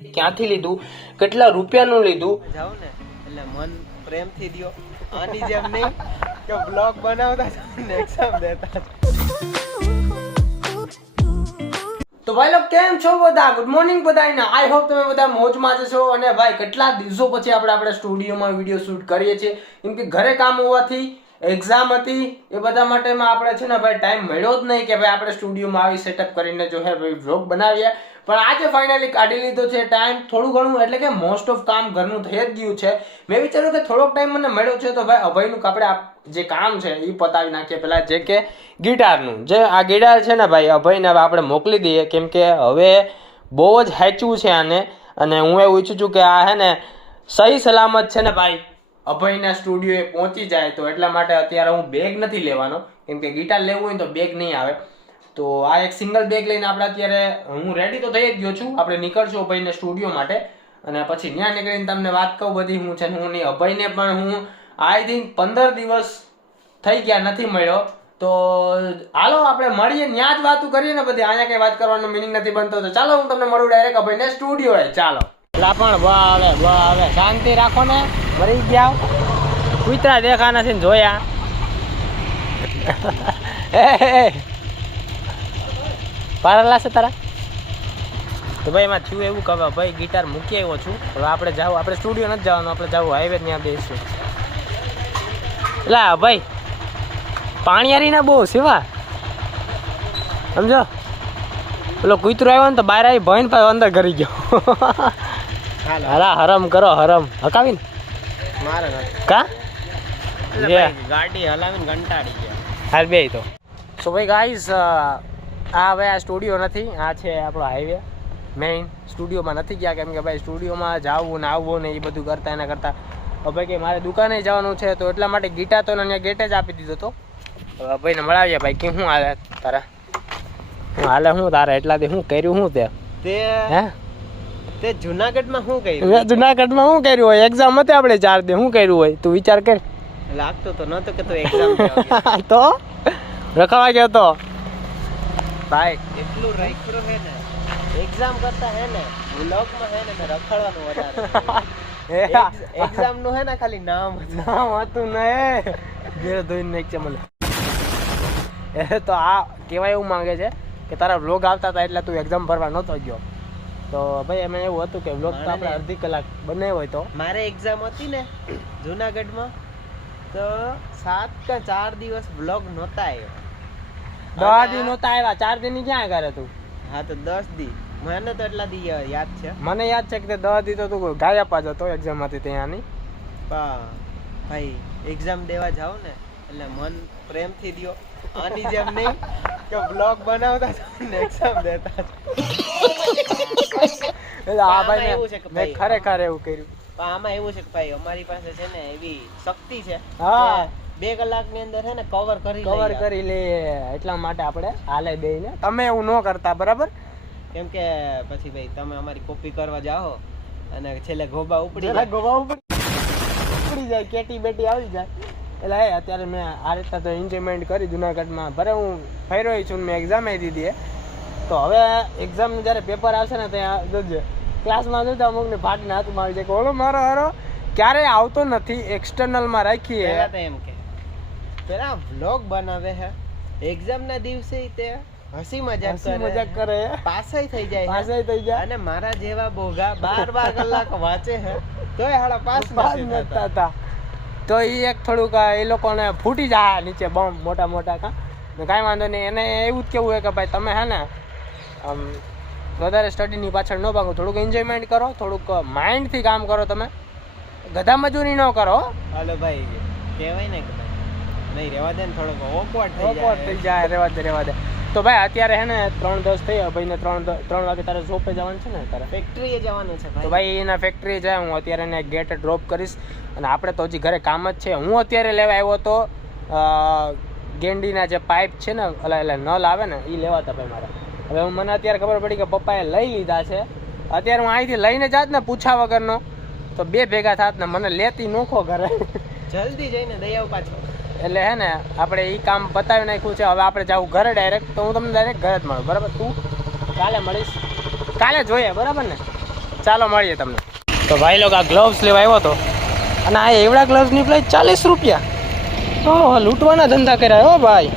ક્યાંથી લીધું, કેટલા રૂપિયાનું લીધું. જાવ ને એટલે મન પ્રેમથી દ્યો, આની જેમ નહીં કે બ્લોગ બનાવતા ને એક્ઝામ દેતા. તો ભાઈ લોકો કેમ છો બધા? ગુડ મોર્નિંગ બધાને. આઈ હોપ તમે બધા મોજમાં જ છો. અને ભાઈ કેટલા દિવસો પછી આપણે સ્ટુડિયોમાં વિડીયો શૂટ કરીએ છીએ, કેમ કે ઘરે કામ હોવાથી એક્ઝામ હતી એ બધા માટેમાં આપણે છે ને ભાઈ ટાઈમ મળ્યો જ નહીં કે ભાઈ આપણે સ્ટુડિયોમાં આવી સેટઅપ કરીને જો હે ભાઈ વ્લોગ બનાવીએ. પણ આજે ફાઇનલી કાઢી લીધો છે ટાઈમ, થોડું ઘણું એટલે કે મોસ્ટ ઓફ કામ ઘરનું થઈ જ ગયું છે. મેં વિચાર્યું કે થોડોક ટાઈમ મને મળ્યો છે તો ભાઈ અભયનું આપણે જે કામ છે એ પતાવી નાખીએ પહેલા, જે કે ગિટારનું. જે આ ગિટાર છે ને ભાઈ અભયને હવે આપણે મોકલી દઈએ, કેમ કે હવે બહુ જ હેચવું છે આને. અને હું એવું ઈચ્છું છું કે આ હે ને સહી સલામત છે ને ભાઈ અભયના સ્ટુડિયોએ પહોંચી જાય. તો એટલા માટે અત્યારે હું બેગ નથી લેવાનો, કેમ કે ગિટાર લેવું હોય તો બેગ નહીં આવે. તો આ એક સિંગલ બેગ લઈને આપણે અત્યારે હું રેડી તો થઈ જ ગયો છું. આપણે નીકળશું અભયને સ્ટુડિયો માટે, અને પછી ત્યાં નીકળીને તમને વાત કહું બધી હું છે ને હું નહીં. અભયને પણ હું આઈ થિંક 15 દિવસ થઈ ગયા નથી મળ્યો. તો હાલો આપણે મળીએ, ત્યાં જ વાતું કરીએ ને બધી. અહીંયા કઈ વાત કરવાનો મિનિંગ નથી બનતો. તો ચાલો હું તમને મળું ડાયરેક્ટ અભયને સ્ટુડિયોએ. ચાલો લા પણ બા આવે શાંતિ રાખો ને, મરી ગયા કૂતરા દેખા નથી જોયા. પારેલા છે તારા. તો ભાઈ એમાં થયું એવું કે ભાઈ ગિટાર મૂકી આવ્યો છું. હવે આપણે જાવ, આપણે સ્ટુડિયો નથી જવાનું, આપણે જવું હાઈવે ત્યાં બેસીશું. એટલે ભાઈ પાણીયારી ના બહુ સેવા સમજો. પેલો કૂતરો આવ્યો ને તો બહાર આવી ભઈને પાછો અંદર કરી ગયો. હરા હરમ કરો, હરમ હકાવીને મારે કા ગાડી હલાવીને કંટાળી ગયા. હાલ બે તો. સો ભાઈ ગાઈઝ આ હવે આ સ્ટુડિયો નથી, આ છે આપણો હાઈવે. મેઇન સ્ટુડિયોમાં નથી ગયા, કેમ કે ભાઈ સ્ટુડિયોમાં જવું ને આવવું ને એ બધું કરતા એના કરતાં ભાઈ કે મારે દુકાને જવાનું છે. તો એટલા માટે ગીટા તો એને ગેટે જ આપી દીધો હતો. હવે ભાઈને મળાવીએ. ભાઈ કે શું હાલે તારા? હું હાલે શું તારે? એટલાથી શું કર્યું? શું તે હે તે જુનાગઢમાં શું કર્યું? જુનાગઢમાં શું કર્યું હોય? એક્ઝામ હતી આપણે 4 દે. શું કર્યું હોય તું વિચાર કર. લાગતું તો નહોતું કે તું એક્ઝામ તો રખવા ગયો તો ભાઈ. એટલું રાખ્યું હે ને એક્ઝામ કરતા હે ને વ્લોગમાં હે ને રખડવાનું વધારે. એક્ઝામ નું હે ને ખાલી નામ હતું ને ઘેર ધોઈને એક ચમલે. એ તો આ કહેવાય એવું માંગે છે કે તારા વ્લોગ આવતા હતા એટલે તું એક્ઝામ ભરવા નહોતો ગયો. તો ભાઈ એમાં એવું હતું કે વ્લોગ તો આપણે અડધી કલાક બને હોય તો. મારે એક્ઝામ હતી ને જુનાગઢમાં તો 7 કે 4 દિવસ વ્લોગ નહોતા આવ્યો. 10 દી નહોતા આવ્યા. 4 દિન ની ક્યાં કરે તું? હા તો 10 દી મને તો એટલા દી યાદ છે. મને યાદ છે કે 10 દી તો તું ગાયબ જ હતો એક્ઝામ હતી ત્યાંની. ભાઈ એક્ઝામ દેવા જાવ ને એટલે મન પ્રેમથી દ્યો, આની જેમ નહીં કે બ્લોગ બનાવતા ને એક્ઝામ દેતા. એટલે આ ભાઈ મેં ખરેખર એવું કર્યું. આમાં એવું છે કે ભાઈ અમારી પાસે છે ને એવી શક્તિ છે. હા 2 કલાકની અંદર છે ને કવર કરી લે. એટલા માટે આપણે હાલે બેને. તમે એવું ન કરતા બરાબર, કેમ કે પછી ભાઈ તમે અમારી કોપી કરવા જાઓ અને છેલ્લે ગોબા ઉપડી જાય, કેટી બેટી આવી જાય. એટલે હે અત્યારે મેં આ રીતના તો એન્જોયમેન્ટ કરી જુનાગઢમાં. ભલે હું ફર્યો છું, મેં એક્ઝામ એ દીધી. તો હવે એક્ઝામનું જ્યારે પેપર આવશે ને ત્યાં જોજે ક્લાસમાં જોતા અમુકને ફાટીને હાથમાં આવી જાય કે ઓલો મારો હારો ક્યારેય આવતો નથી. એક્સટર્નલમાં રાખીએ એમ કે પેલા વ્લોગ બનાવે હે એક્ઝામ ના દિવસે તે હસી મજાક કરે, પાસાઈ થઈ જાય. અને મારા જેવા બોગા 12 કલાક વાંચે હે તોય હાડા પાસ નથી થતા. તો એ એક થોડુંક એ લોકોને ફૂટી જાય નીચે બમ મોટા મોટા. કાંઈ વાંધો નહીં. એને એવું જ કેવું હોય કે ભાઈ તમે હે ને આમ વધારે સ્ટડીની પાછળ ન ભાગો, થોડુંક એન્જોયમેન્ટ કરો, થોડુંક માઇન્ડથી કામ કરો. તમે ગધા મજૂરી ન કરો. હાલો ભાઈ કહેવાય ને કે નહીં રેવા દે ને થોડોક ઓકવર્ડ થઈ જાય. રેવા દે. તો ભાઈ અત્યારે હે ને 3:10 થઈ. ભાઈને 3 વાગે તારે શોપે જવાનું છે ને, તારે ફેક્ટરીએ જવાનું છે. તો ભાઈ એના ફેક્ટરીએ જાય. હું અત્યારે એને ગેટે ડ્રોપ કરીશ. અને આપણે તો હજી ઘરે કામ જ છે. હું અત્યારે લેવા આવ્યો તો ગેંડીના જે પાઇપ છે ને એટલે નળ આવે ને એ લેવા હતા ભાઈ મારે. હવે મને અત્યારે ખબર પડી કે પપ્પાએ લઈ લીધા છે. અત્યારે હું અહીંથી લઈને જાત ને પૂછા વગરનો તો 2 ભેગા થાત ને મને લેતી નોખો ઘરે. જલ્દી જઈને દઈ આવ પાછો. એટલે હે ને આપણે એ કામ પતાવી નાખ્યું છે. હવે આપણે જાવું ઘરે ડાયરેક્ટ. તો હું તમને ડાયરેક્ટ ઘરે જ મળું બરાબર. તું કાલે મળીશ, કાલે જોઈએ બરાબર ને? ચાલો મળીએ તમને. તો ભાઈ લોકો આ ગ્લવ્સ લેવા આવ્યો હતો અને આ એવડા ગ્લવ્સની પ્રાઇસ 40 રૂપિયા. ઓહો, લૂંટવાના ધંધા કર્યા હો ભાઈ.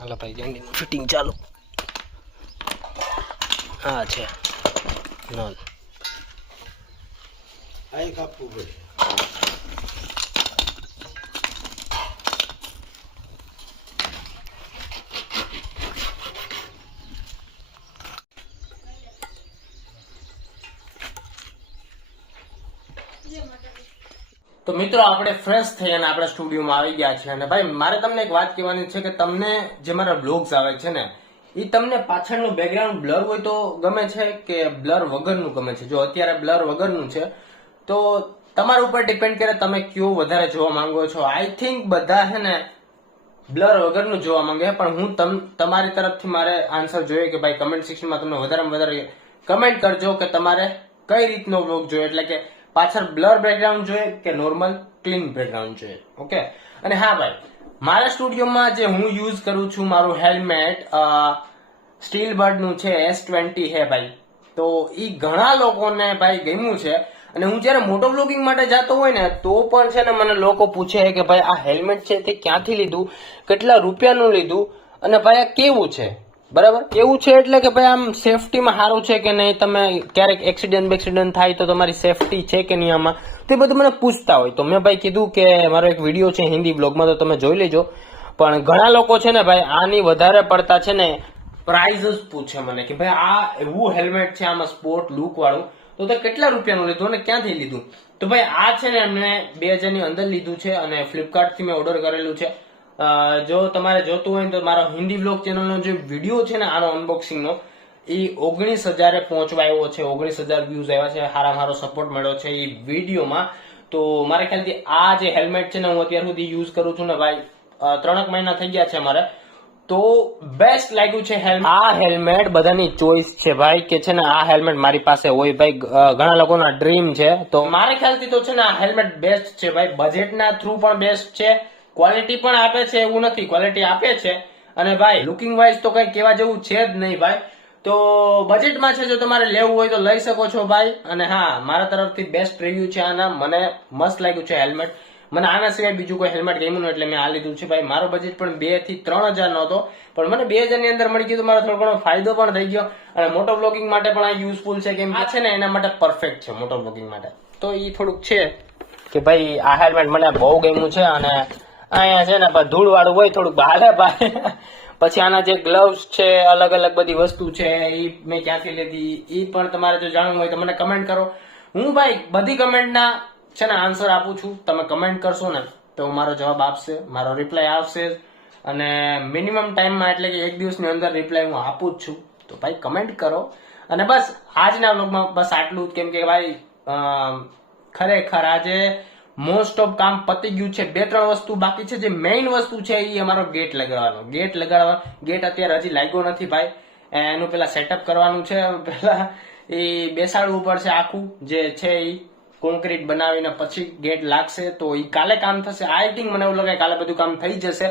હાલો ભાઈ, જલ્દી ફિટિંગ ચાલુ. હા છે નલ આઈ કાપવું પડે. તો મિત્રો આપણે ફ્રેશ થઈ અને આપણે સ્ટુડિયોમાં આવી ગયા છે. અને ભાઈ મારે તમને એક વાત કહેવાની છે કે તમને જે મારા બ્લોગ્સ આવે છે ને એ તમને પાછળનું બેકગ્રાઉન્ડ બ્લર હોય તો ગમે છે કે બ્લર વગરનું ગમે છે. જો અત્યારે બ્લર વગરનું છે તો તમારા ઉપર ડિપેન્ડ કરે તમે કયો વધારે જોવા માંગો છો. આઈ થિંક બધા છે ને બ્લર વગરનું જોવા માંગે, પણ હું તમારી તરફથી મારે આન્સર જોઈએ કે ભાઈ કમેન્ટ સેક્શનમાં તમને વધારેમાં વધારે કમેન્ટ કરજો કે તમારે કઈ રીતનો બ્લોગ જોઈએ, એટલે કે પાછળ બ્લર બેકગ્રાઉન્ડ જોઈએ કે નોર્મલ ક્લીન બેકગ્રાઉન્ડ જોઈએ. ઓકે. અને હા ભાઈ, મારા સ્ટુડિયોમાં જે હું યુઝ કરું છું મારું હેલ્મેટ સ્ટીલ બર્ડનું છે, S20 હે ભાઈ. તો ઈ ઘણા લોકોને ભાઈ ગમ્યું છે. અને હું જયારે મોટો બ્લોગિંગ માટે જતો હોય ને તો પણ છે ને મને લોકો પૂછે કે ભાઈ આ હેલ્મેટ છે તે ક્યાંથી લીધું, કેટલા રૂપિયાનું લીધું અને ભાઈ આ કેવું છે. બરાબર, કેવું છે એટલે કે ભાઈ આમ સેફટીમાં સારું છે કે નહીં, તમે ક્યારેક એક્સિડન્ટ થાય તો તમારી સેફટી છે કે નહીં આમાં, તે બધું મને પૂછતા હોય. તો મેં ભાઈ કીધું કે મારો એક વિડીયો છે હિન્દી બ્લોગમાં, તો તમે જોઈ લેજો. પણ ઘણા લોકો છે ને ભાઈ આની વધારે પડતા છે ને પ્રાઇઝ જ પૂછે મને કે ભાઈ આ એવું હેલ્મેટ છે આમાં સ્પોર્ટ લુક વાળું, તો તે કેટલા રૂપિયાનું લીધું અને ક્યાંથી લીધું. તો ભાઈ આ છે ને એમને 2000 ની અંદર લીધું છે અને ફ્લિપકાર્ટ થી મેં ઓર્ડર કરેલું છે. જો તમારે જોતું હોય તો મારો હિન્દી બ્લોગ ચેનલનો જે વિડીયો છે ને આનો અનબોક્સિંગનો એ 19,000 પહોંચવા આવ્યો છે. 19,000 વ્યૂઝ આવ્યા છે, સારો સપોર્ટ મળ્યો છે એ વિડીયોમાં. તો મારા ખ્યાલથી આ જે હેલ્મેટ છે ને હું અત્યાર સુધી યુઝ કરું છું ને ભાઈ 3 મહિના થઈ ગયા છે મારે, તો બેસ્ટ લાગ્યું છે હેલ્મેટ. આ હેલ્મેટ બધાની ચોઈસ છે ભાઈ કે છે ને આ હેલ્મેટ મારી પાસે હોય ભાઈ, ઘણા લોકોના ડ્રીમ છે. તો મારા ખ્યાલથી તો છે ને આ હેલ્મેટ બેસ્ટ છે ભાઈ. બજેટના થ્રુ પણ બેસ્ટ છે, ક્વોલિટી પણ આપે છે એવું નથી, ક્વોલિટી આપે છે. અને ભાઈ લુકિંગ વાઇઝ તો કઈ કહેવા જેવું છે જ નહીં ભાઈ. તો બજેટમાં છે, જો તમારે લેવું હોય તો લઈ શકો છો ભાઈ. અને હા, મારા તરફથી બેસ્ટ રિવ્યુ છે આના, મને મસ્ત લાગ્યું છે હેલ્મેટ. મને આના સિવાય બીજું કોઈ હેલ્મેટ ગમ્યું એટલે મેં આ લીધું છે ભાઈ. મારો બજેટ પણ 2 થી 3,000 નો હતો, પણ મને 2000 ની અંદર મળી ગયું તો મારો થોડો ઘણો ફાયદો પણ થઈ ગયો. અને મોટો બ્લોગિંગ માટે પણ આ યુઝફુલ છે, કેમ આ છે ને એના માટે પરફેક્ટ છે મોટો બ્લોગિંગ માટે. તો એ થોડુંક છે કે ભાઈ આ હેલ્મેટ મને બહુ ગમ્યું છે. અને અહીંયા છે ને ધૂળ વાળું હોય થોડુંક બહાર ભાઈ. પછી આના જે ગ્લવ્સ છે, અલગ અલગ બધી વસ્તુ છે, એ મેં ક્યાંથી લીધી એ પણ તમારે જો જાણવું હોય તો મને કમેન્ટ કરો. હું ભાઈ બધી કમેન્ટના છે ને આન્સર આપું છું. તમે કમેન્ટ કરશો ને તો મારો જવાબ આપશે, મારો રિપ્લાય આવશે. અને મિનિમમ ટાઈમમાં એટલે કે 1 દિવસની અંદર રિપ્લાય હું આપું જ છું. તો ભાઈ કમેન્ટ કરો. અને બસ આજના વ્લોગમાં બસ આટલું જ, કેમ કે ભાઈ ખરેખર આજે મોસ્ટ ઓફ કામ પતી ગયું છે. 2-3 વસ્તુ બાકી છે. જે મેઇન વસ્તુ છે એ અમારો ગેટ લગાડવાનો. ગેટ અત્યારે હજી લાગ્યો નથી ભાઈ. એનું પેલા સેટઅપ કરવાનું છે, પેલા એ બેસાડવું પડશે. આખું જે છે એ કોન્ક્રીટ બનાવીને પછી ગેટ લાગશે. તો એ કાલે કામ થશે. આઈ થિંક મને એવું લાગે કાલે બધું કામ થઈ જશે.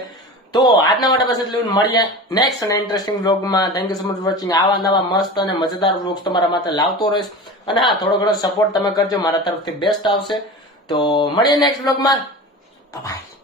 તો આજના માટે બસ એટલું. મળીએ નેક્સ્ટ અને ઇન્ટરેસ્ટિંગ વ્લોગમાં. Thank you so much for watching. આવા નવા મસ્ત અને મજેદાર વ્લોગ્સ તમારા માટે લાવતો રહીશ. અને હા, થોડો ઘણો સપોર્ટ તમે કરજો, મારા તરફથી બેસ્ટ આવશે. તો મળીએ નેક્સ્ટ વ્લોગમાં. બાય.